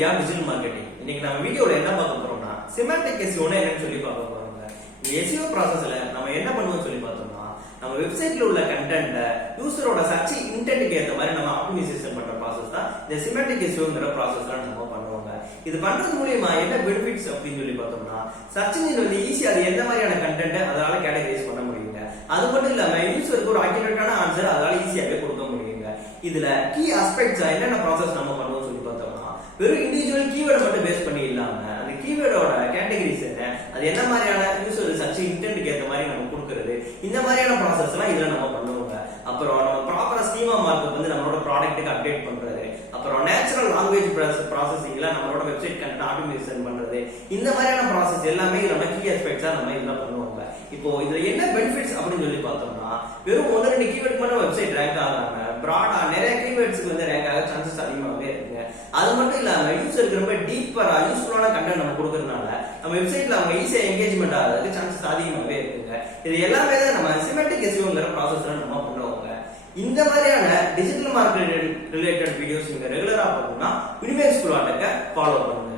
Media digital marketing. இன்னைக்கு நம்ம வீடியோல என்ன பார்க்க போறோம்னா செமான்டிக் எஸ்இஓ என்னன்னு சொல்லி பார்க்க போறோங்க. இந்த எஸ்இஓ ப்ராசஸ்ல நம்ம என்ன பண்ணுவோம்னு சொல்லி பார்த்தோம்னா நம்ம வெப்சைட்ல உள்ள கண்டென்ட்ட யூசரோட சர்ச் இன்டென்ட்க்கு ஏத்த மாதிரி நம்ம ஆப்டிமைசேஷன் பண்ற ப்ராசஸ் தான் இந்த செமான்டிக் எஸ்இஓங்கற ப்ராசஸ்ல நம்ம பண்ணுவோங்க. இது பண்றது மூலமா என்ன பெனிஃபிட்ஸ் அப்படின்னு சொல்லி பார்த்தோம்னா சர்ச் இன்ஜின் வந்து ஈஸியா அது எந்த மாதிரியான கண்டென்ட் அதனால கேட்டகரைஸ் பண்ண முடியுங்க. அது மட்டும் இல்லாம யூசருக்கு ஒரு அக்யூரேட்டான ஆன்சர் அதனால ஈஸியாவே கொடுக்க முடியுங்க. இதுல கீ ஆஸ்பெக்ட்ஸ் என்னென்ன ப்ராசஸ் நம்ம பண்ணுவோம் சொல்லி பார்த்தோம்னா வெறும் இண்டிவிஜுவல் கீவேர்ட் மட்டும் பேஸ் பண்ணி இல்லாம அந்த கீவேர்டோட கேட்டகரிஸ் என்ன, அது என்ன மாதிரியான யூசர் சர்ச் இன்டென்ட்க்கு ஏத்த மாதிரி நம்ம கொடுக்கிறது, இந்த மாதிரியான ப்ராசஸ் எல்லாம் இதுல நம்ம பண்ணுவோங்க. அப்புறம் நம்ம ப்ராப்பரா ஸ்கீமா மார்க்கப் வந்து நம்மளோட ப்ராடக்ட்டுக்கு அப்டேட் பண்றது, அப்புறம் நேச்சுரல் லாங்குவேஜ் ப்ராசஸிங்ல நம்மளோட வெப்சைட் கண்டென்ட் ஆட்டோமேஷன் பண்றது, இந்த மாதிரியான ப்ராசஸ் எல்லாமே இதோட கீ ஆஸ்பெக்ட்ஸா நம்ம இதெல்லாம் பண்ணுவோங்க. இப்போ இதுல என்ன பெனிஃபிட்ஸ் அப்படின்னு சொல்லி பார்த்தோம்னா வெறும் 1-2 கீவேர்ட் மட்டும் வெப்சைட் ரேங்க் ஆகாம பிராடா நிறைய கீவேர்ட்ஸ்க்கு வந்து ரேங்க் ஆக சான்சஸ் அதிகமாகவே இருக்குங்க. அது மட்டும் இல்லாம யூசருக்கு ரொம்ப டீப்பரா யூஸ்ஃபுல்லான கண்டென்ட் நம்ம கொடுக்கறதுனால நம்ம வெப்சைட்ல அவங்க ஈஸியா என்கேஜ்மெண்ட் ஆகிறதுக்கு சான்சஸ் அதிகமாகவே இருக்குங்க. இது எல்லாமே தான் நம்ம செமான்டிக் எஸ்இஓங்கற ப்ராசஸ்ல நம்ம பண்ணுவோங்க. இந்த மாதிரியான டிஜிட்டல் மார்க்கெட்டிங் ரிலேட்டட் வீடியோஸ் நீங்க ரெகுலரா பார்க்கணும்னா யூனிவேர்ஸ் ஸ்கூல் ஃபாலோ பண்ணுங்க.